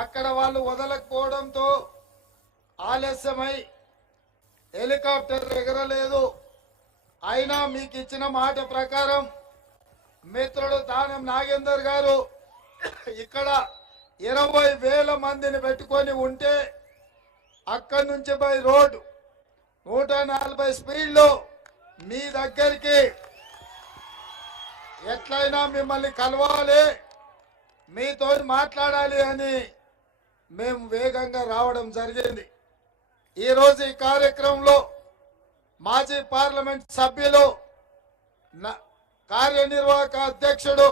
అక్కడ వాళ్ళు వదలకపోవడంతో ఆలస్యమై హెలికాప్టర్ ఎగరలేదు. అయినా మీకు ఇచ్చిన మాట ప్రకారం మిత్రుడు దానం నాగేందర్ గారు ఇక్కడ 20,000 మందిని పెట్టుకొని ఉంటే అక్కడి నుంచి బై రోడ్ 140 స్పీడ్లో మీ దగ్గరికి ఎట్లయినా మిమ్మల్ని కలవాలి, మీతో మాట్లాడాలి అని మేము వేగంగా రావడం జరిగింది. ఈరోజు ఈ కార్యక్రమంలో మాజీ పార్లమెంట్ సభ్యులు కార్యనిర్వాహక అధ్యక్షుడు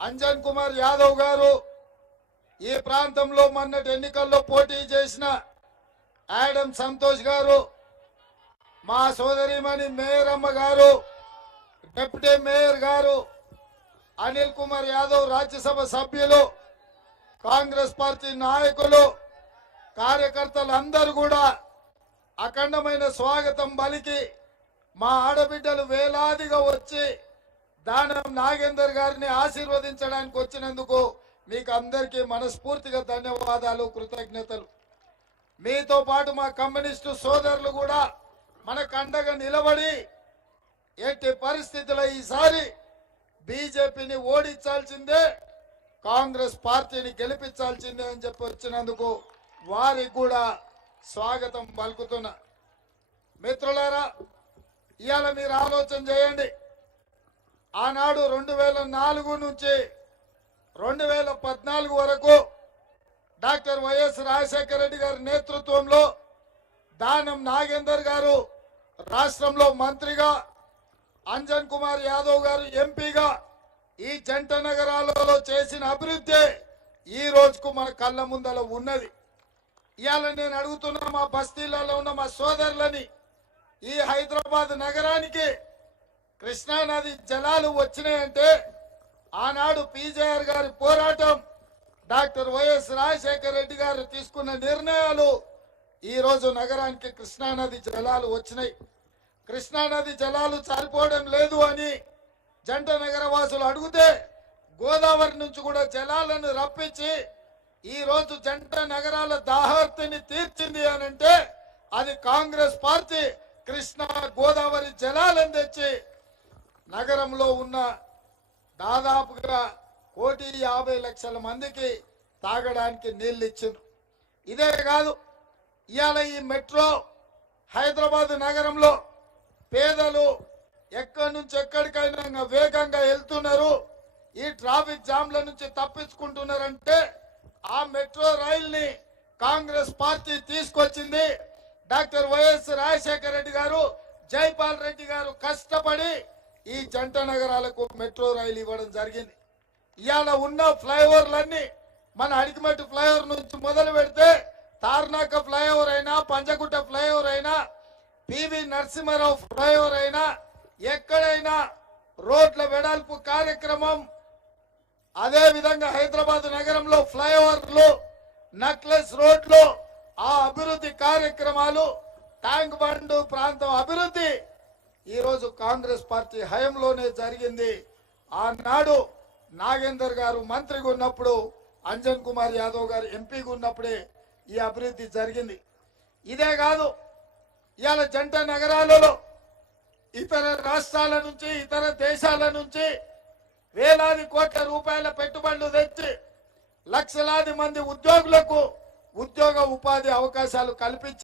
అంజన్ కుమార్ యాదవ్ గారు, ఈ ప్రాంతంలో మొన్నటి ఎన్నికల్లో పోటీ చేసిన యాడమ్ సంతోష్ గారు, మా సోదరిమణి మేయర్ అమ్మ గారు, డిప్యూటీ మేయర్ గారు, అనిల్ కుమార్ యాదవ్ రాజ్యసభ సభ్యులు, కాంగ్రెస్ పార్టీ నాయకులు, కార్యకర్తలందరూ కూడా అఖండమైన స్వాగతం పలికి మా ఆడబిడ్డలు వేలాదిగా వచ్చి దానం నాగేందర్ గారిని ఆశీర్వదించడానికి వచ్చినందుకు మీకు అందరికీ మనస్ఫూర్తిగా ధన్యవాదాలు, కృతజ్ఞతలు. మీతో పాటు మా కమ్యూనిస్టు సోదరులు కూడా మనకు అండగా నిలబడి ఎట్టి పరిస్థితుల్లో ఈసారి బీజేపీని ఓడించాల్సిందే, కాంగ్రెస్ పార్టీని గెలిపించాల్సిందే అని చెప్పి వచ్చినందుకు వారికి కూడా స్వాగతం పలుకుతున్నా. మిత్రులారా, ఇవాళ మీరు ఆలోచన చేయండి. ఆనాడు 2004 నుంచి 2014 వరకు డాక్టర్ వైఎస్ రాజశేఖర రెడ్డి గారి నేతృత్వంలో దానం నాగేందర్ గారు రాష్ట్రంలో మంత్రిగా, అంజన్ కుమార్ యాదవ్ గారు ఎంపీగా ఈ జంట నగరాలలో చేసిన అభివృద్ధి ఈ రోజుకు మన కళ్ళ ముందల ఉన్నది. ఇవాళ నేను అడుగుతున్నా మా బస్తీలలో ఉన్న మా సోదరులని, ఈ హైదరాబాద్ నగరానికి కృష్ణా నది జలాలు వచ్చినాయంటే ఆనాడు పీజేఆర్ గారి పోరాటం, డాక్టర్ వైఎస్ రాజశేఖర రెడ్డి గారు తీసుకున్న నిర్ణయాలు ఈ రోజు నగరానికి కృష్ణా నది జలాలు వచ్చినాయి. కృష్ణా నది జలాలు సరిపోవడం లేదు అని జంట నగర వాసులు అడిగితే గోదావరి నుంచి కూడా జలాలను రప్పించి ఈ రోజు జంట నగరాల దాహార్తిని తీర్చింది అని అంటే అది కాంగ్రెస్ పార్టీ. కృష్ణా గోదావరి జలాలను తెచ్చి నగరంలో ఉన్న దాదాపుగా 1,50,00,000 మందికి తాగడానికి నీళ్లు ఇచ్చింది. ఇదే కాదు, ఇవాళ ఈ మెట్రో హైదరాబాద్ నగరంలో పేదలు ఎక్కడి నుంచి ఎక్కడికైనా వేగంగా వెళ్తున్నారు, ఈ ట్రాఫిక్ జామ్ల నుంచి తప్పించుకుంటున్నారంటే ఆ మెట్రో రైల్ని కాంగ్రెస్ పార్టీ తీసుకొచ్చింది. డాక్టర్ వైఎస్ రాజశేఖర రెడ్డి గారు, జైపాల్ రెడ్డి గారు కష్టపడి ఈ జంట నగరాలకు మెట్రో రైలు ఇవ్వడం జరిగింది. ఇవాళ ఉన్న ఫ్లైఓవర్లన్నీ మన అడిగిమట్టి ఫ్లైఓవర్ నుంచి మొదలు పెడితే తార్నాక ఫ్లైఓవర్ అయినా, పంజగుట్ట ఫ్లైఓవర్ అయినా, పివి నరసింహారావు ఫ్లైఓవర్ అయినా, ఎక్కడైనా రోడ్ల వెడల్పు కార్యక్రమం, అదే విధంగా హైదరాబాద్ నగరంలో ఫ్లైఓవర్లు, నక్లెస్ రోడ్లు, ఆ అభివృద్ధి కార్యక్రమాలు, ట్యాంక్ బండ్ ప్రాంతం అభివృద్ధి ఈ రోజు కాంగ్రెస్ పార్టీ హయంలోనే జరిగింది. ఆనాడు నాగేందర్ గారు మంత్రిగా ఉన్నప్పుడు, అంజన్ కుమార్ యాదవ్ గారు ఎంపీగా ఉన్నప్పుడే ఈ అభివృద్ధి జరిగింది. ఇదే కాదు, ఇవాళ జంట నగరాలలో ఇతర రాష్ట్రాల నుంచి, ఇతర దేశాల నుంచి వేలాది కోట్ల రూపాయల పెట్టుబడులు తెచ్చి లక్షలాది మంది ఉద్యోగులకు ఉద్యోగ ఉపాధి అవకాశాలు కల్పించి